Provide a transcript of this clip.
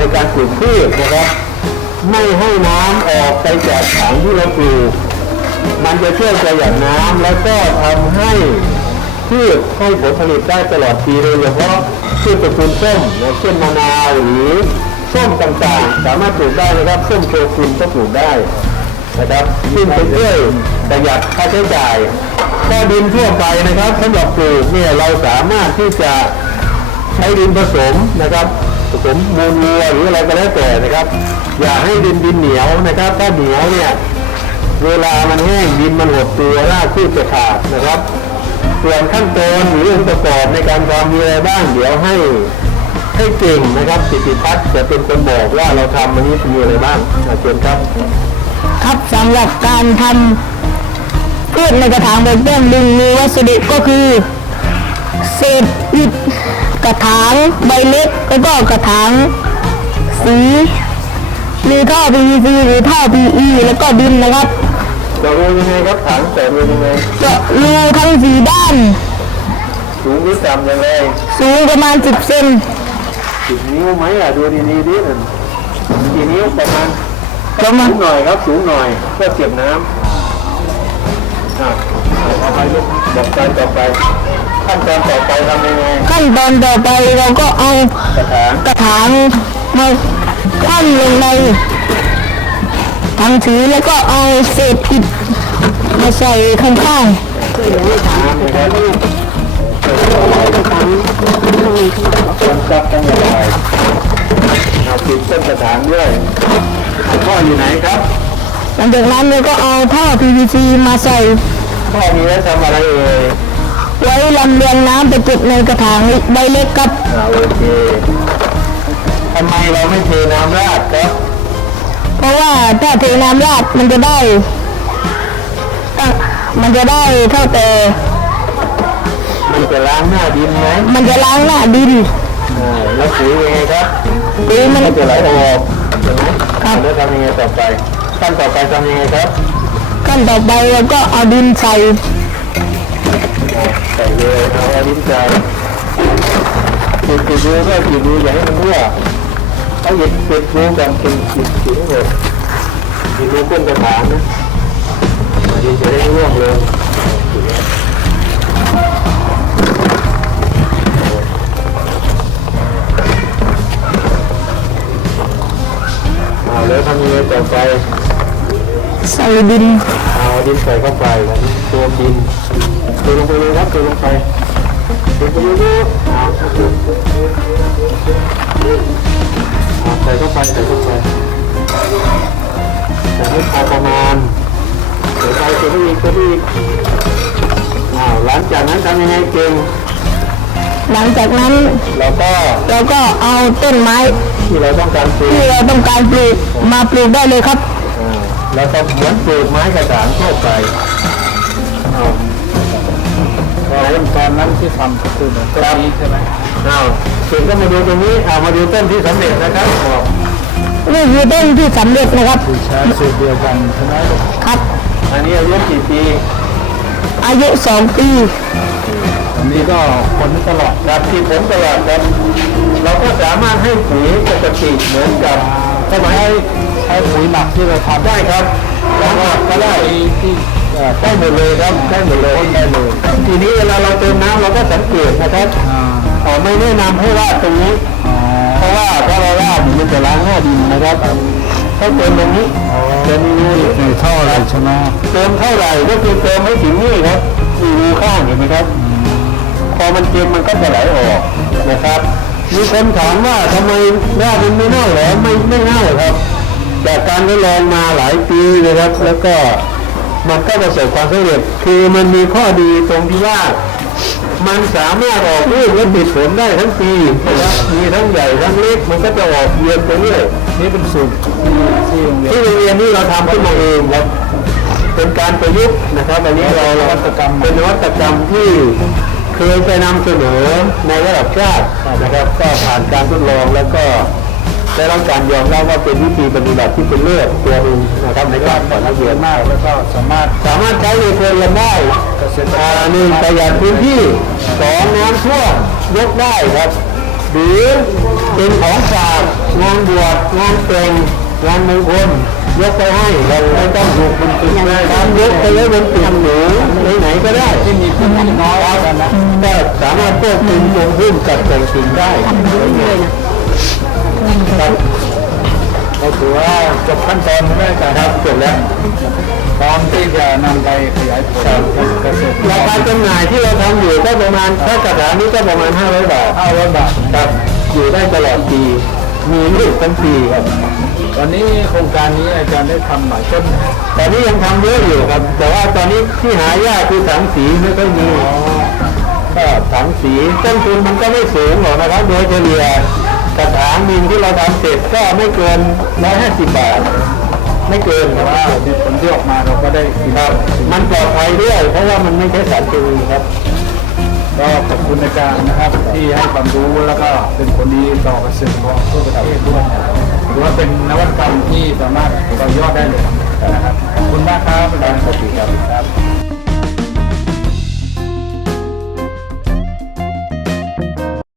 ในการปลูกพืชนะครับ ไม่ให้น้ำออกไปจากถังที่เราปลูก มันจะช่วยประหยัดน้ำแล้วก็ทำให้พืชให้ผลผลิตได้ตลอดปีโดยเฉพาะพืชตระกูลส้มนะเช่นมะนาวหรือส้มต่างๆ สามารถปลูกได้นะครับส้มโชกุนก็ปลูกได้นะครับซึ่งจะช่วยประหยัดค่าใช้จ่ายก็ดินทั่วไปนะครับสำหรับปลูกเนี่ยเราสามารถที่จะใช้ดินผสมนะครับ ผสมมูลวัวหรืออะไรก็แล้วแต่นะครับ อย่าให้ดินดินเหนียวนะครับ ถ้าเหนียวเนี่ยเวลามันแห้งดินมันหดตัวรากพืชจะขาดนะครับส่วนขั้นตอนหรือองค์ประกอบในการทำมีอะไรบ้างเดี๋ยวให้ให้เก่งนะครับสิทธิพัฒน์จะเป็นคนบอกว่าเราทำอันนี้มีอะไรบ้างอาเชิญครับ ครับสำหรับการทำพืชในกระถางบบแก้มลิงมีวัสดุก็คือเศษอิฐก ระถางใบเล็กแล้วก็กระถางสีมีท่อ PVC หรือท่อ PE แล้วก็ดินนะครับจะรู้ยังไงครับถังแต่รู้ยังไงเจาะรูทั้งสีด้าน สูงหรือต่ำยังไงสูงประมาณ 10 เซนสิบนิ้วไหมอะดูดีๆดินั่นกี่นิ้วประมาณประมาณสูงหน่อยครับสูงหน่อยเพื่อเก็บน้ำอะ เอาไปลูกบอกการต่อไปขั้นตอนต่อไปทำยังไงขั้นตอนต่อไปเราก็เอากระถางกระถางมาคว่ำลงในถังถือแล้วก็เอาเศษอิฐมาใส่ข้างๆน้ำนะครับคนซับต้องยังไงเอาปิดต้นกระถางด้วยพ่ออยู่ไหนครับ ลังจากนั้นเราก็เอาท่อ PVC มาใส่พ่อมีไว้ทำอะไรเอ่ยไว้ลำเลียงน้ำไปเก็บในกระถางใบเล็กครับอ่าโอเคทำไมเราไม่เทน้ำราดครับ เพราะว่าถ้าเทน้ำราดมันจะได้อะมันจะได้เท่าแต่มันจะล้างหน้าดินไหมมันจะล้างหน้าดิน อ่าแล้วปุ๋ยยังไงครับปุ๋ยมันมันจะไหลออกใช่ไหมแล้วทำยังไงต่อไป ขั้นต่อไปทำยังไงครับขั้นต่อไปเราก็เอาดินใส่อ่าใส่เลยเอาเอาลิ้นใจปิดปิดรูก็ปิดรูอย่าให้มันรั่วเอาหยิบปิดรูก่อนปิดปิดปิดให้หมดปิดรูก้นกระถางนะอ่าดินจะได้ไม่ร่วงเลยเอาแล้วทำยังไงต่อไปใส่ ดิน เอาดินใส่เข้าไปแล้วตัวดินตัวลงไปเลยครับตัวลงไปตัวลงไปเลยอาเอาใส่เข้าไปใส่เข้าไปใส่ให้พอประมาณใส่ไปใส่ไปอีกใส่ไปอีกอ้าวหลังจากนั้นทำยังไงเก่งหลังจากนั้นเราก็เราก็เอาต้นไม้ที่เราต้องการปลูกที่เราต้องการปลูกมาปลูกได้เลยครับ อ่าเราก็เหมือนปลูกไม้กระถางทั่วไปเอาตอนนั้นที่ทำคือต้นนี้ใช่ไหมเอาถึงก็มาดูตรงนี้เอามาดูต้นที่สำเร็จนะครับบอกนี่คือต้นที่สำเร็จนะครับใช้สูตรเดียวกันใช่ไหมครับ อันนี้อายุกี่ปี อายุสองปีอันนี้ก็ผลตลอดครับที่ผมตลอดครับเราก็สามารถให้ปุ๋ยปกติเหมือนกับสมัยใช้ปุ๋ยหมักที่เราทำได้ครับแล้วก็ก็ได้ที่เอ่อได้หมดเลยครับได้หมดเลยได้เลยทีนี้เวลาเราเติมน้ำเราก็สังเกตนะครับอ่าเอ่อไม่แนะนำให้ราดตรงนี้อ๋อเพราะว่าถ้าเราราดมันจะล้างหน้าดินนะครับต้องเติมตรงนี้เติมรูนี้ในท่อเลยใช่ไหมเติมเท่าไหร่ก็คือเติมให้ถึงนี่ครับมีรูข้างเห็นไหมครับ พอมันเค็มมันก็จะไหลออกนะครับมีคนถามว่าทำไมหน้าดินไม่เน่าเหรอ จากการทดลองมาหลายปีนะครับ แล้วก็มันก็ประสบความสำเร็จคือมันมีข้อดีตรงที่ว่า มันสามารถออกลูกและติดผลได้ทั้งปีนะครับมีทั้งใหญ่ทั้งเล็กมันก็จะออกเยียนไปเรื่อยนี่เป็นสูตรที่โรงเรียนที่เรียนนี่เราทำขึ้นมาเองครับเป็นการประยุกต์นะครับอันนี้เราวัตกรรมเป็นนวัตกรรมที่เคยไปนำเสนอในระดับชาตินะครับ ก็ผ่านการทดลองแล้วก็ ได้รับการยอมรับว่าเป็นวิธีปฏิบัติที่เป็นเลิศตัวหนึงนะครับในการสอนนักเรียนมากแล้วก็สามารถสามารถใช้ในครัวเรือนได้อ่าหนึ่งประหยัดพื้นที่สองน้ำท่วมยกได้ครับหรือเป็นของฝากงานบวชงานแต่งงานมงคลยกไปให้เราไม่ต้องถูกมันติดนะครับยกไปไว้บนติ่งหนูไหนๆก็ได้ที่มีพื้นที่น้อยกันนะก็สามารถควบคุมตรงขึ้นกับแต่งสิ่งได้ จบขั้นตอนแรกครับจบแล้วพร้อมที่จะนำไปขยายผลเกษตรราคาจำหน่ายที่เราทำอยู่ก็ประมาณถ้ากระถางนี้ก็ประมาณ 500 บาทห้าร้อยบาทครับอยู่ได้ตลอดปี มีลูกทั้งปีครับตอนนี้โครงการนี้อาจารย์ได้ทำหลายต้นนะตอนนี้ยังทำเยอะอยู่ครับ แต่ว่าตอนนี้ที่หายากคือถังสีไม่ค่อยมีก็ถังสีต้นทุนมันก็ไม่สูงหรอกนะครับโดยเฉลี่ย กระถางหนึ่งที่เราทำเสร็จก็ไม่เกิน150บาท ไม่เกินแต่แต่ว่าว่าผลที่ออกมาเราก็ได้กินครับ มันปลอดภัยด้วย เพราะว่ามันไม่ใช้สารเคมีครับ ก็ขอบคุณอาจารย์นะครับที่ให้ความรู้แล้วก็เป็นคนดีต่อเกษตรกรทั่วประเทศด้วยถือว่าเป็นนวัตกรรมที่สามารถต่อยอดได้เลยนะครับขอบคุณมากครับอาจารย์สวัสดีครับ